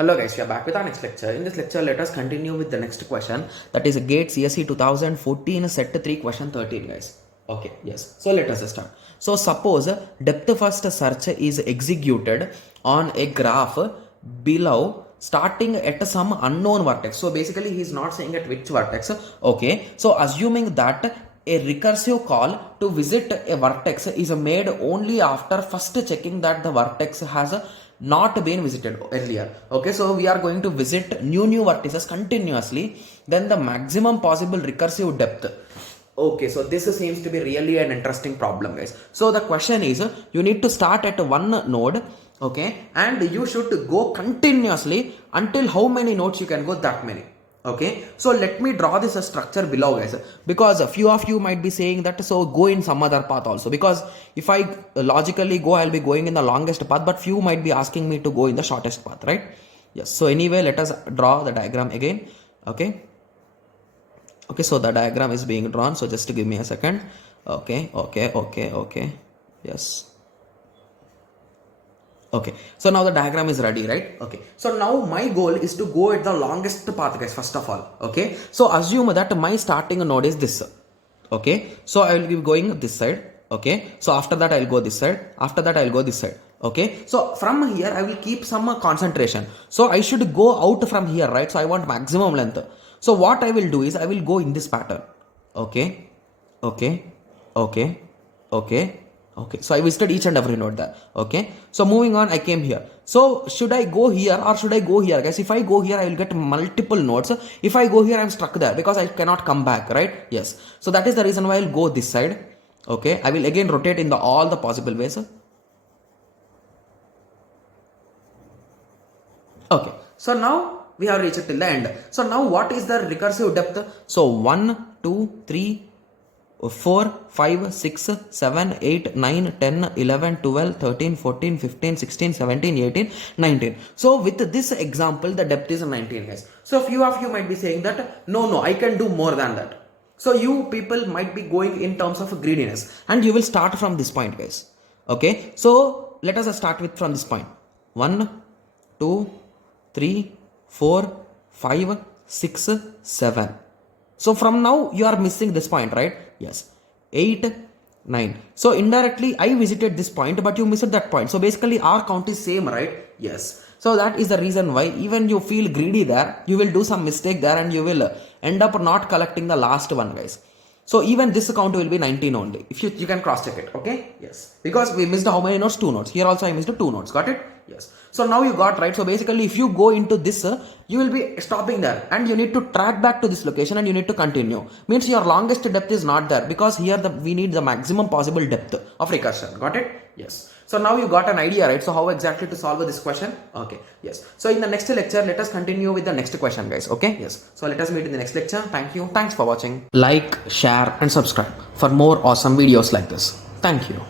Hello guys, we are back with our next lecture. In this lecture, let us continue with the next question. That is GATE CSE 2014 set 3 question 13 guys. Okay, yes. So let us start. So suppose depth first search is executed on a graph below starting at some unknown vertex. So basically he is not saying at which vertex. Okay, so assuming that a recursive call to visit a vertex is made only after first checking that the vertex has not been visited earlier. Okay, so we are going to visit new vertices continuously, then the maximum possible recursive depth. Okay, so this seems to be really an interesting problem guys. So the question is, you need to start at one node, okay, and you should go continuously until how many nodes you can go, that many. Okay, so let me draw this structure below guys, because a few of you might be saying that so go in some other path also, because if I logically go, I'll be going in the longest path, but few might be asking me to go in the shortest path, right? Yes, so anyway, let us draw the diagram again. Okay, so the diagram is being drawn, so just give me a second. Okay, yes. Okay, so now the diagram is ready, right? Okay, so now my goal is to go at the longest path guys, first of all. Okay, so assume that my starting node is this. Okay, so I will be going this side. Okay, so after that I will go this side, after that I will go this side. Okay, so from here I will keep some concentration, so I should go out from here, right? So I want maximum length. So what I will do is I will go in this pattern. Okay, so I visited each and every node there. Okay, so moving on, I came here. So should I go here or should I go here guys? If I go here, I will get multiple nodes. If I go here, I'm stuck there because I cannot come back, right? Yes, so that is the reason why I'll go this side. Okay, I will again rotate in all the possible ways. Okay, so now we have reached till the end. So now what is the recursive depth? So 1, 2, 3, 4, 5, 6, 7, 8, 9, 10, 11, 12, 13, 14, 15, 16, 17, 18, 19. So with this example, the depth is 19 guys. So few of you might be saying that, no, I can do more than that. So you people might be going in terms of greediness and you will start from this point guys. Okay, so let us start with from this point. 1, 2, 3, 4, 5, 6, 7. So from now you are missing this point, right? Yes. 8, 9. So indirectly I visited this point, but you missed that point. So basically our count is same, right? Yes. So that is the reason why even you feel greedy there, you will do some mistake there and you will end up not collecting the last one guys. So even this count will be 19 only. If you can cross check it. Okay. Yes. Because we missed how many nodes? 2 nodes. Here also I missed 2 nodes. Got it? Yes. So now you got right. So basically if you go into this, you will be stopping there and you need to track back to this location and you need to continue. Means your longest depth is not there because here we need the maximum possible depth of recursion. Got it? Yes. So now you got an idea, right? So how exactly to solve this question? Okay. Yes. So in the next lecture, let us continue with the next question guys. Okay. Yes. So let us meet in the next lecture. Thank you. Thanks for watching. Like, share and subscribe for more awesome videos like this. Thank you.